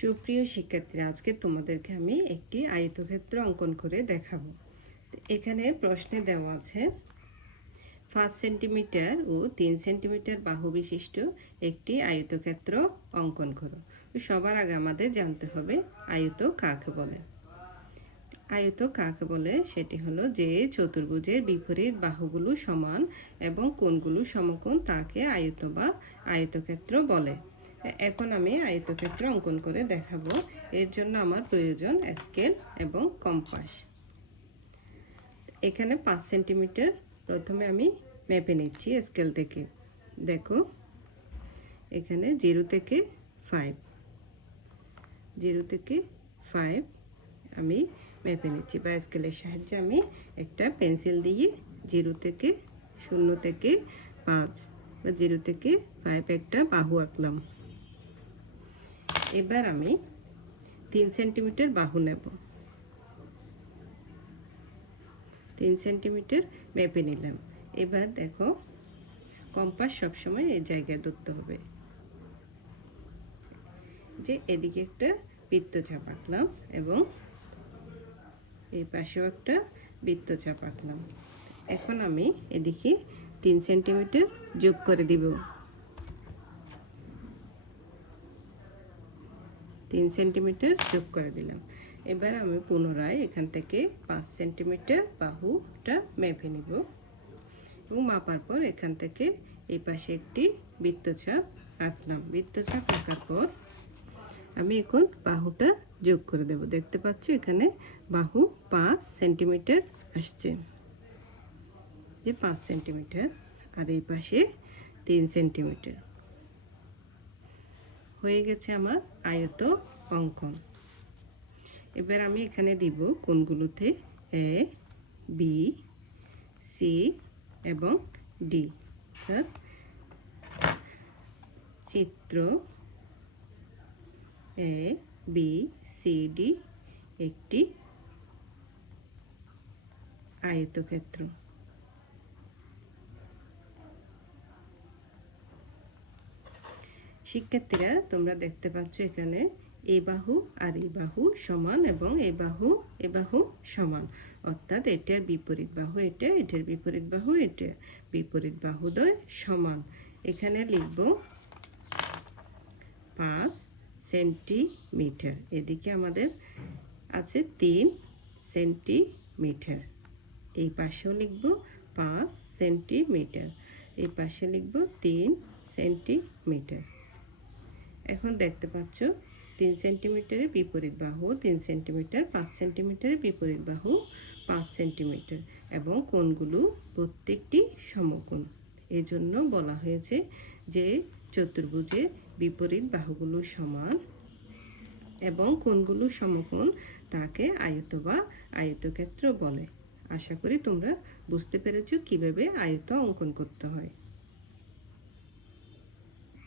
সুপ্রিয় শিক্ষার্থীরা, আজকে তোমাদেরকে আমি একটি আয়তক্ষেত্র অঙ্কন করে দেখাবো। এখানে প্রশ্নে দেওয়া আছে 5 সেন্টিমিটার ও 3 সেন্টিমিটার বাহু বিশিষ্ট একটি আয়তক্ষেত্র অঙ্কন করো। সবার আগে আমাদের জানতে হবে আয়ত কাকে বলে। আয়ত কাকে বলে সেটি হলো যে চতুর্ভুজের বিপরীত বাহুগুলো সমান এবং কোণগুলো সমকোণ, তাকে আয়ত বা আয়তক্ষেত্র বলে। এখন আমি আয়তক্ষেত্র অঙ্কন করে দেখাবো। এর জন্য আমার প্রয়োজন স্কেল এবং কম্পাস। এখানে 5 সেন্টিমিটার প্রথমে আমি মেপে নিচ্ছি স্কেল থেকে। দেখো এখানে 0 থেকে 5 আমি মেপে নিচ্ছি, বা স্কেলের সাহায্যে আমি একটা পেন্সিল দিয়ে 0 থেকে 5 বা 0 থেকে 5 একটা বাহু আঁকলাম। এবার আমি 3 সেন্টিমিটার বাহু নেব। 3 সেন্টিমিটার মেপে নিলাম। এবার দেখো কম্পাস সবসময় এই জায়গায় ধরতে হবে। যে এদিকে একটা বৃত্তচাপ আঁকলাম এবং এই পাশেও একটা বৃত্তচাপ আঁকলাম। এখন আমি এদিকে 3 সেন্টিমিটার যোগ করে দিব। 3 সেন্টিমিটার যোগ করে দিলাম। এবার আমি পুনরায় এখান থেকে 5 সেন্টিমিটার বাহুটা মেপে নিব এবং মাপার পর এখান থেকে এই পাশে একটি বৃত্তচাপ আঁকলাম। বৃত্তচাপ আঁকার পর আমি এখন বাহুটা যোগ করে দেব। দেখতে পাচ্ছ এখানে বাহু 5 সেন্টিমিটার আসছে, যে 5 সেন্টিমিটার, আর এই পাশে 3 সেন্টিমিটার হয়ে গেছে আমার আয়ত অঙ্কন। এবার আমি এখানে দিব কোণগুলোতে এ, বি, সি এবং ডি। অর্থাৎ চিত্র এ, বি, সি, ডি একটি আয়তক্ষেত্র। শিক্ষার্থীরা, তোমরা দেখতে পাচ্ছ এখানে এই বাহু আর এই বাহু সমান এবং এই বাহু সমান, অর্থাৎ এটার বিপরীত বাহু এটা, এটার বিপরীত বাহু এটা, বিপরীত বাহুদ্বয় সমান। এখানে লিখব 5 সেন্টিমিটার। এদিকে আমাদের আছে 3 সেন্টিমিটার। এই পাশেও লিখব 5 সেন্টিমিটার, এই পাশে লিখব 3 সেন্টিমিটার। এখন দেখতে পাচ্ছ 3 সেন্টিমিটারের বিপরীত বাহু 3 সেন্টিমিটার, 5 সেন্টিমিটারের বিপরীত বাহু 5 সেন্টিমিটার এবং কোণগুলো প্রত্যেকটি সমকোণ। এজন্য বলা হয়েছে যে চতুর্ভুজের বিপরীত বাহুগুলো সমান এবং কোণগুলো সমকোণ, তাকে আয়ত বা আয়তক্ষেত্র বলে। আশা করি তোমরা বুঝতে পেরেছো কিভাবে আয়ত অঙ্কন করতে হয়।